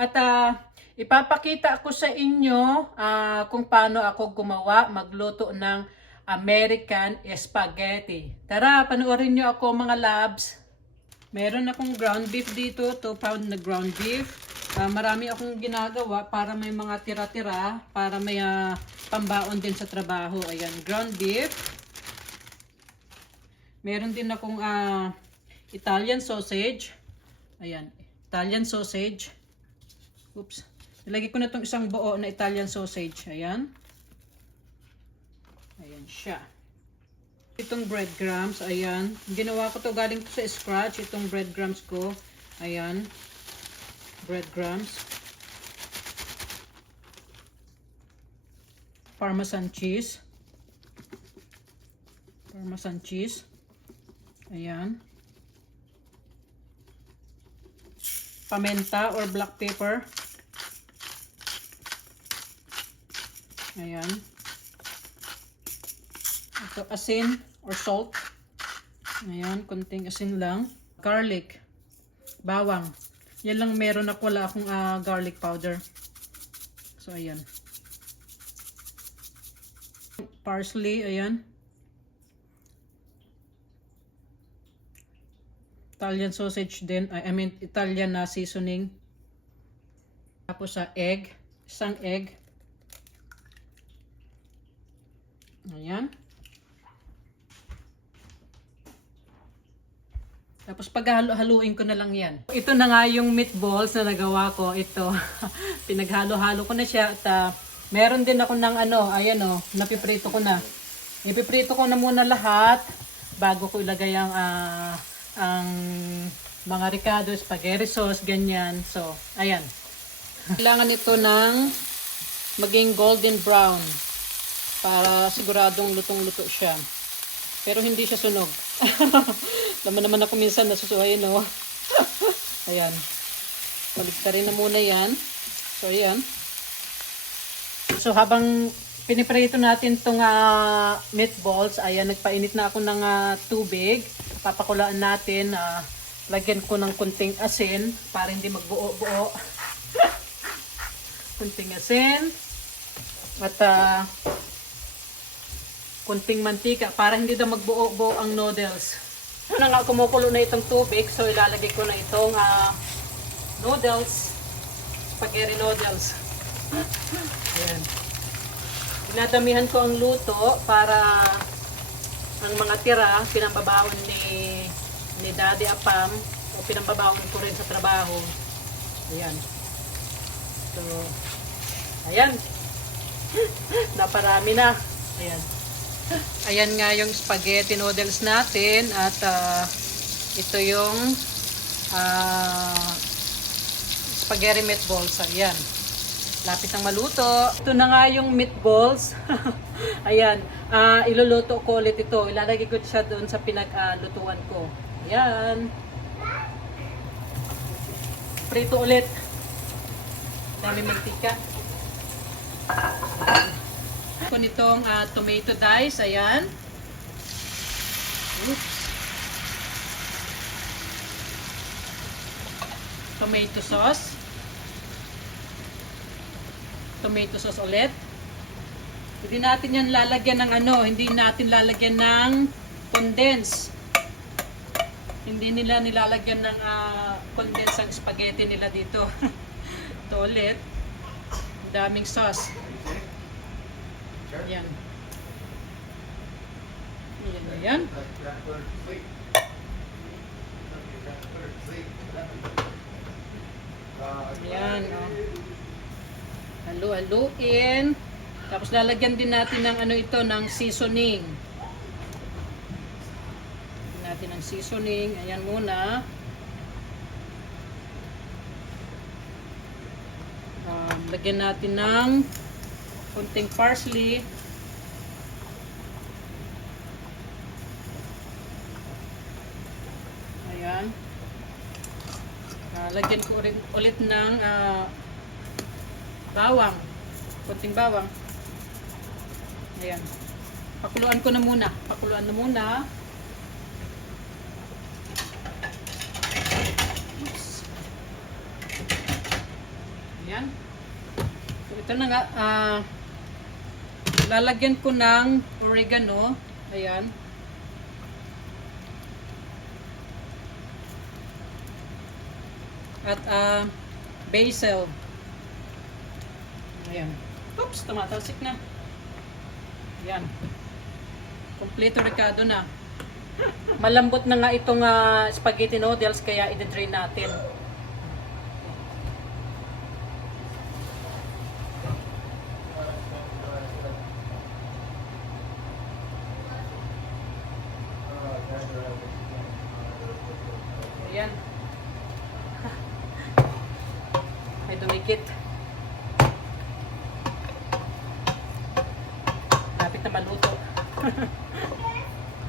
At ipapakita ko sa inyo kung paano ako magluto ng American Spaghetti. Tara, panoorin nyo ako mga labs. Meron akong ground beef dito, 2 pound na ground beef. Marami akong ginagawa para may mga tira-tira, para may pambaon din sa trabaho. Ayan, ground beef. Meron din akong Italian sausage. Ayan, Italian sausage. Oops. Nilagay ko na itong isang buo na Italian sausage. Ayan. Ayan siya. Itong breadcrumbs. Ayan. Ginawa ko to galing to sa scratch. Itong breadcrumbs ko. Ayan. Breadcrumbs. Parmesan cheese. Parmesan cheese. Ayan. Pamenta or black pepper. Ayan. Ito, asin or salt. Ayan, konting asin lang. Garlic. Bawang. Yan lang meron ako. Wala akong garlic powder. So, ayan. Parsley, ayan. Italian sausage din. I mean, Italian na seasoning. Tapos egg. Isang egg. Ayan. Tapos paghalo-haluin ko na lang yan. Ito na nga yung meatballs na nagawa ko. Ito. Pinaghalo-halo ko na siya. At meron din ako ng ayan napiprito ko na. Ipiprito ko na muna lahat bago ko ilagay ang mga ricado, spaghetti sauce, ganyan. So, ayan. Kailangan ito ng maging golden brown para siguradong lutong-luto siya. Pero hindi siya sunog. Naman ako minsan nasusuhay, no? Ayan. Paligtarin na muna yan. So, ayan. So, habang piniprito natin itong meatballs, ayan, nagpainit na ako ng tubig. Papakulaan natin. Lagyan ko ng kunting asin para hindi magbuo-buo. Kunting asin. At kunting mantika para hindi daw magbuo-buo ang noodles. Ano nga, kumukulo na itong tubig. So, ilalagay ko na itong noodles. Spaghetti noodles. Ayan. Dinadamihan ko ang luto para ang mga tira, pinambabaon ni Daddy Apam o pinambabaon ko rin sa trabaho. Ayan. So, ayan. Naparami na. Ayan. Ayan nga yung spaghetti noodles natin at ito yung spaghetti meatballs. Ayan. Lapit ng maluto. Ito na nga yung meatballs. Ayan. Iluluto ko ulit ito. Ilalagay ko siya doon sa pinaglutuan ko. Ayan. Prito ulit. Dami mantika. Kung itong tomato dice, ayan. Oops. Tomato sauce. Tomato sauce ulit. Hindi natin yan lalagyan ng hindi natin lalagyan ng condense. Hindi nila nilalagyan ng condense ang spaghetti nila dito. Ito ulit. Daming sauce. Yan. Yan. Yan. Halu-haluin. Tapos lalagyan din natin ng ng seasoning. Lagyan natin ng seasoning. Ayan muna. Lagyan natin ng kunting parsley. Ayan. Lagyan ko ulit ng bawang. Kunting bawang. Ayan. Pakuluan ko na muna. Pakuluan na muna. Ayan. So, ito na nga. Lalagyan ko ng oregano. Ayan. At basil. Ayan. Oops, tumatalsik na. Ayan. Kompleto rekado na. Malambot na nga itong spaghetti noodles kaya i-drain natin. Ayan. May dumikit. Lapit na maluto.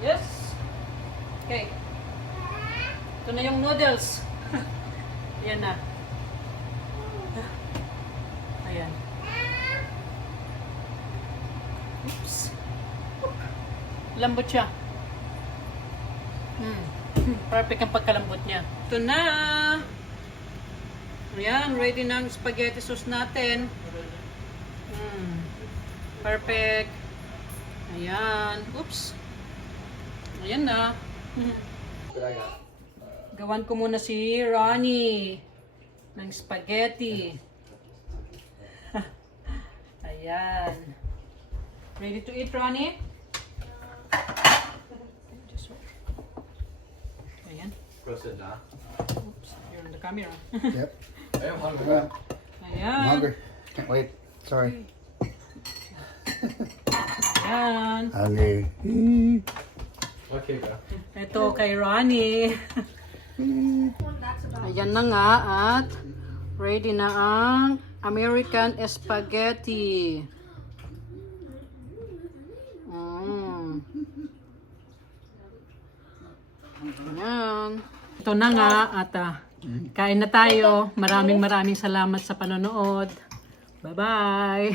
Yes. Okay. Ito na yung noodles. Ayan na. Ayan. Oops. Lambot siya. Perfect ang pagkalambot niya. Ito na. Ayan, ready na ang spaghetti sauce natin. Perfect. Ayan. Oops. Ayan na. Gawan ko muna si Ronnie ng spaghetti. Ayan. Ready to eat, Ronnie? Ayan. Roasted na. Oops, you're on the camera. Yep. I'm hungry. I'm Ayan. hungry. Can't wait. Sorry. Ayan. Hungry. Okay, ka. Ito kay Ronnie. Ayan na nga at ready na ang American spaghetti. Ayan. Ito na nga at kain na tayo. Maraming salamat sa panonood. Bye-bye.